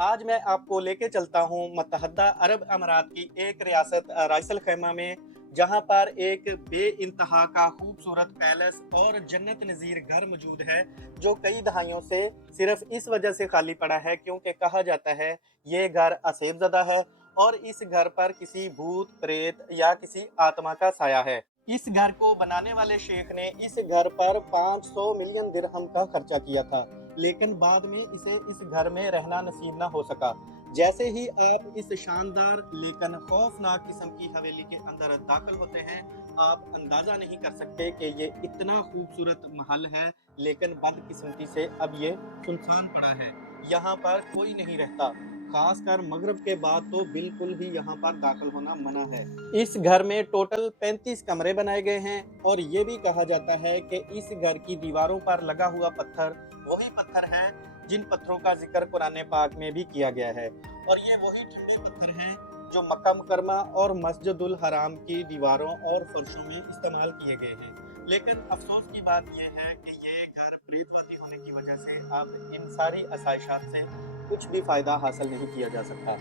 आज मैं आपको लेके चलता हूँ मुत्तहदा अरब अमारात की एक रियासत राइस अल खैमा में, जहाँ पर एक बेइंतहा का खूबसूरत पैलेस और जन्नत नज़ीर घर मौजूद है, जो कई दहाइयों से सिर्फ इस वजह से खाली पड़ा है क्योंकि कहा जाता है ये घर असेबज़दा है और इस घर पर किसी भूत प्रेत या किसी आत्मा का साया है। इस घर को बनाने वाले शेख ने इस घर पर 500 मिलियन दिरहम का खर्चा किया था, लेकिन बाद में इसे इस घर में रहना नसीब ना हो सका। जैसे ही आप इस शानदार लेकिन खौफनाक किस्म की हवेली के अंदर दाखिल होते हैं, आप अंदाजा नहीं कर सकते कि ये इतना खूबसूरत महल है, लेकिन बदकिस्मती से अब ये सुनसान पड़ा है। यहाँ पर कोई नहीं रहता, खासकर मगरिब के बाद तो बिल्कुल ही यहाँ पर दाखिल होना मना है। इस घर में टोटल 35 कमरे बनाए गए हैं और ये भी कहा जाता है कि इस घर की दीवारों पर लगा हुआ पत्थर वही पत्थर है जिन पत्थरों का जिक्र कुरान पाक में भी किया गया है, और ये वही ठंडे पत्थर हैं जो मक्का मुकरमा और मस्जिदुल हराम की दीवारों और फर्शों में इस्तेमाल किए गए हैं। लेकिन अफसोस की बात यह है कि ये घर प्रेतवादी होने की वजह से अब इन सारी आसाइशात से कुछ भी फायदा हासिल नहीं किया जा सकता।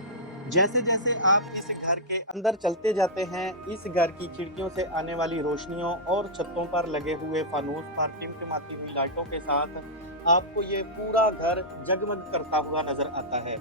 जैसे जैसे आप इस घर के अंदर चलते जाते हैं, इस घर की खिड़कियों से आने वाली रोशनियों और छतों पर लगे हुए फानूस पर टिमटिमाती हुई लाइटों के साथ आपको ये पूरा घर जगमग करता हुआ नजर आता है।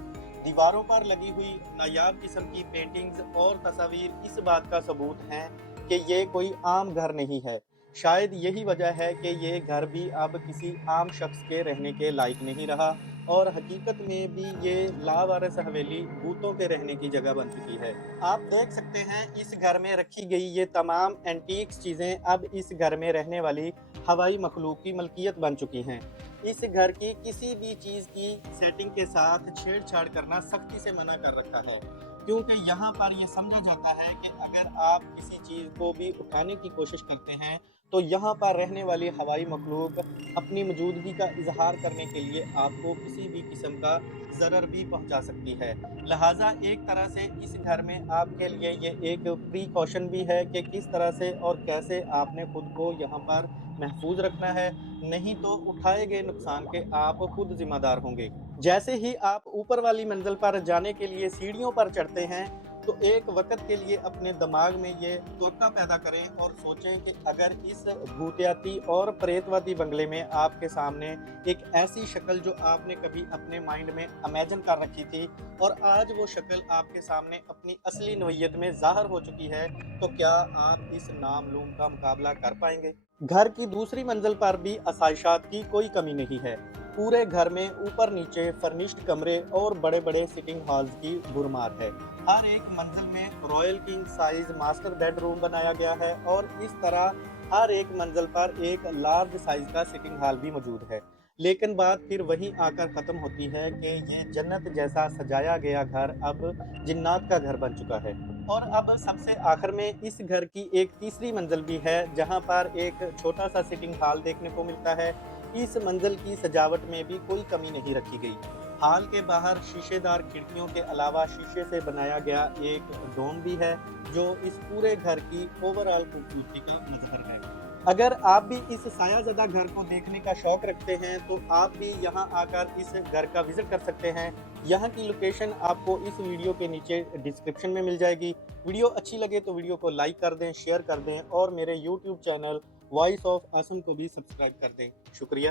दीवारों पर लगी हुई नायाब किस्म की पेंटिंग्स और तस्वीर इस बात का सबूत हैं कि ये कोई आम घर नहीं है। शायद यही वजह है कि ये घर भी अब किसी आम शख्स के रहने के लायक नहीं रहा और हकीकत में भी ये लावारिस हवेली भूतों के रहने की जगह बन चुकी है। आप देख सकते हैं इस घर में रखी गई ये तमाम एंटीक्स चीज़ें अब इस घर में रहने वाली हवाई मखलूक की मलकियत बन चुकी हैं। इस घर की किसी भी चीज़ की सेटिंग के साथ छेड़छाड़ करना सख्ती से मना कर रखा है, क्योंकि यहाँ पर यह समझा जाता है कि अगर आप किसी चीज़ को भी उठाने की कोशिश करते हैं तो यहाँ पर रहने वाली हवाई मखलूक अपनी मौजूदगी का इजहार करने के लिए आपको किसी भी किस्म का ज़रर भी पहुँचा सकती है। लिहाजा एक तरह से इस घर में आपके लिए ये एक प्रिकॉशन भी है कि किस तरह से और कैसे आपने खुद को यहाँ पर महफूज रखना है, नहीं तो उठाए गए नुकसान के आप खुद जिम्मेदार होंगे। जैसे ही आप ऊपर वाली मंजिल पर जाने के लिए सीढ़ियों पर चढ़ते हैं, तो एक वक्त के लिए अपने दिमाग में ये तोक़ा पैदा करें और सोचें कि अगर इस भूतियाती और प्रेतवादी बंगले में आपके सामने एक ऐसी शक्ल जो आपने कभी अपने माइंड में इमेजिन कर रखी थी और आज वो शक्ल आपके सामने अपनी असली नोयत में ज़ाहिर हो चुकी है, तो क्या आप इस नामलूम का मुकाबला कर पाएंगे? घर की दूसरी मंजिल पर भी आसाइशात की कोई कमी नहीं है। पूरे घर में ऊपर नीचे फर्निश्ड कमरे और बड़े बड़े सिटिंग हॉल्स की भरमार है। हर एक मंजिल में royal king size master bedroom बनाया गया है और इस तरह हर एक मंजिल पर एक लार्ज साइज का सिटिंग हॉल भी मौजूद है। लेकिन बात फिर वहीं आकर ख़त्म होती है कि ये जन्नत जैसा सजाया गया घर अब जिन्नात का घर बन चुका है। और अब सबसे आखिर में इस घर की एक तीसरी मंजिल भी है, जहां पर एक छोटा सा सिटिंग हॉल देखने को मिलता है। इस मंजिल की सजावट में भी कोई कमी नहीं रखी गई। हॉल के बाहर शीशेदार खिड़कियों के अलावा शीशे से बनाया गया एक डोम भी है, जो इस पूरे घर की ओवरऑल खूबसूरती का मजहर है। अगर आप भी इस सायाज़दा घर को देखने का शौक रखते हैं, तो आप भी यहाँ आकर इस घर का विजिट कर सकते हैं। यहाँ की लोकेशन आपको इस वीडियो के नीचे डिस्क्रिप्शन में मिल जाएगी। वीडियो अच्छी लगे तो वीडियो को लाइक कर दें, शेयर कर दें और मेरे YouTube channel voice of Assam को भी सब्सक्राइब कर दें। शुक्रिया।